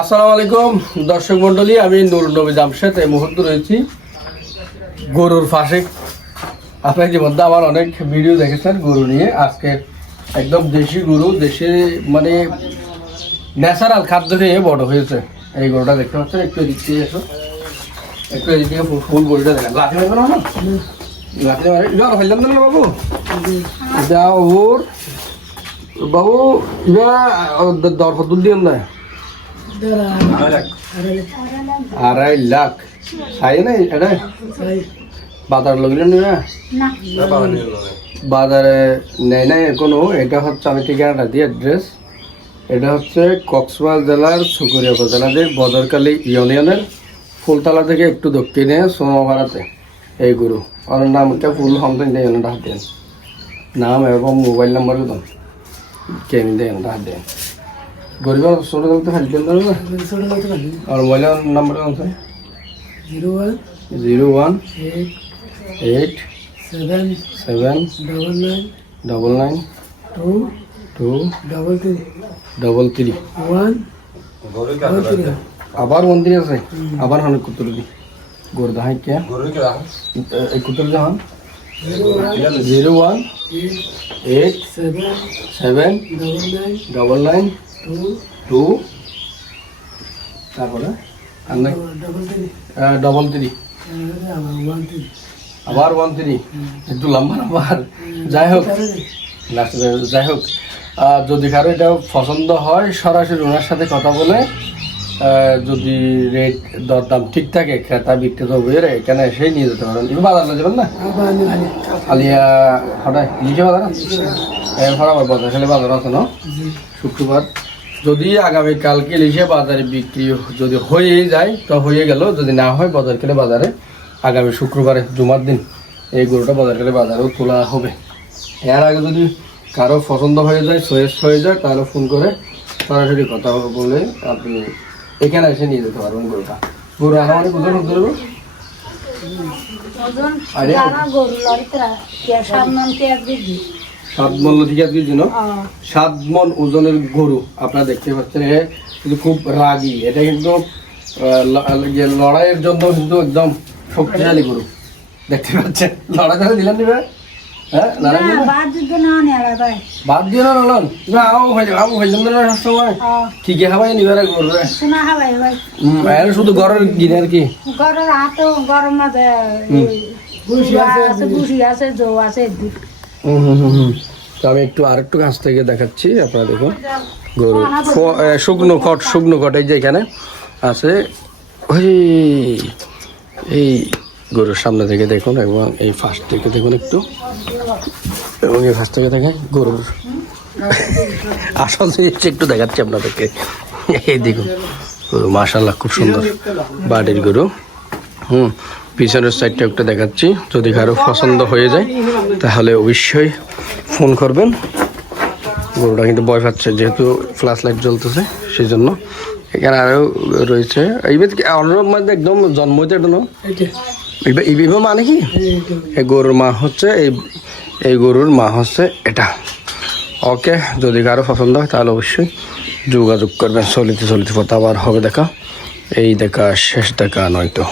আসসালামু আলাইকুম, দর্শক মন্ডলী আমি নুর নবী জামশেদ, এই মুহূর্তে রয়েছি গরুর পাশে আপনার ইতিমধ্যে আমার অনেক ভিডিও দেখেছেন গরু নিয়ে। আজকে একদম দেশি গরু, দেশে মানে ন্যাচারাল খাদ্য খেয়ে বড় হয়েছে। এই গরুটা দেখতে পাচ্ছেন, একটু এদিক থেকে এসো। একটু এদিক থেকে ফুল- গরুটা দেখেন। লাঠি মারবে না? লাঠি মারে ফেললাম না বাবু? এটা ওর। বাবু এটা দর ফতুল দিও না। আড়াই লাখ। চাই নাই এটা? বাজার লগলে নিবে বাজারে নেয় নাই কোনো এটা হচ্ছে আমি ঠিকানাটা দিই অ্যাড্রেস এটা হচ্ছে কক্সবাজার জেলার সুকুরিয়া উপজেলাদের বদরকালী ইউনিয়নের ফুলতলা থেকে একটু দক্ষিণে সোমাপাড়াতে এই গুরু। ওর নামটা ফুল হমতেন দেয় হাত দেন। নাম এবং মোবাইল নাম্বার দেন। কেন দেন হাত দেন। গরিব ছোট দল তো খালি দেন না ছোট দল তো খালি। আর মোবাইল নাম্বার কোন আছে 01 01 8 7 7 99 99 2 2 double 3 double 3 1 আবার মন্দির আছে? আবার হান কুতুরদি। গোরদা হাই কে? গোরদা এই কুতুর জাহান? 01 8 7 7 99 99 টু টু তারপরে ডবল থ্রি আবার ওয়ান থ্রি একটু লম্বা আবার? যাই হোক। যাই হোক। যদি কারও এটা পছন্দ হয় সরাসরি ওনার সাথে কথা বলে যদি রেট দরদাম ঠিক থাকে ক্রেতা বিক্রেতা উভয়ের এখানে এসেই নিয়ে যেতে পারেন। এবার বাজার না যাবেন না? আলিয়া হঠাৎ লিখে বাজার এরপর আবার বাজার খালি বাজার আছে না? শুক্রবার। যদি আগামী কালকে লিখে বাজারে বিক্রি যদি হয়ে যায় তো হয়ে গেল। যদি না হয় বাজার কেলে বাজারে আগামী শুক্রবারে জুমার দিন এই গরুটা বাজার কেলে বাজারেও তোলা হবে। এর আগে যদি কারও পছন্দ হয়ে যায় চয়েস হয়ে যায় তাহলে ফোন করে সরাসরি কথা বলে আপনি এখানে এসে নিয়ে যেতে পারবেন গরুটা। গরু আনুমানিক ওজন হতে হবে ওজন আরে গরু কে সাত মন আছে দিন সাত মন ওজনের গরু আপনারা দেখতে পাচ্ছেন কিন্তু খুব রাগী। এটা কিন্তু ইয়ে লড়াইয়ের জন্য কিন্তু একদম শক্তিশালী গরু। দেখতে পাচ্ছেন? লড়াই করে দিলেন দিবে হ্যাঁ বাদ যুদ্ধ না নেলা ভাই। বাদ দিয়ে না লড়ন তুমি আও হইলে আও হইলাম না সবসময় কি কি খাবাই নিবে গরু রে? শোনা ভাই। এর শুধু ঘরের গিনে আর কি? গরের হাতে গরম মাঝে বুসি আছে আছে জৌ আছে হুম হুম হুম হুম। তো আমি একটু আরেকটু কাছ থেকে দেখাচ্ছি, আপনারা দেখুন। গরু শুকনো খট শুকনো খট, এই যে এখানে আছে। ওই, এই গরুর সামনে থেকে দেখুন, এবং এই ফার্স্ট থেকে দেখুন একটু। এবং এই ফার্স্ট থেকে দেখেন গরুর আসল জিনিসটা একটু দেখাচ্ছি আপনাদেরকে। এই দেখুন, গরু মাশাল্লাহ খুব সুন্দর। বাড়ির গরু। হুম পিছনের সাইডটা একটা দেখাচ্ছি। যদি কারও পছন্দ হয়ে যায় তাহলে অবশ্যই ফোন করবেন। গরুটা কিন্তু ভয় পাচ্ছে যেহেতু ফ্ল্যাশ লাইট জ্বলতেছে সেই জন্য এখানে আরও রয়েছে অন্যরকম মধ্যে একদম জন্ম হইতে এটা মানে কি এই গরুর মা হচ্ছে এই এই গরুর মা হচ্ছে এটা। ওকে যদি কারও পছন্দ হয় তাহলে অবশ্যই যোগাযোগ করবেন। চলিতে চলিতে পথ আবার হবে দেখা। এই দেখা শেষ দেখা নয়তো।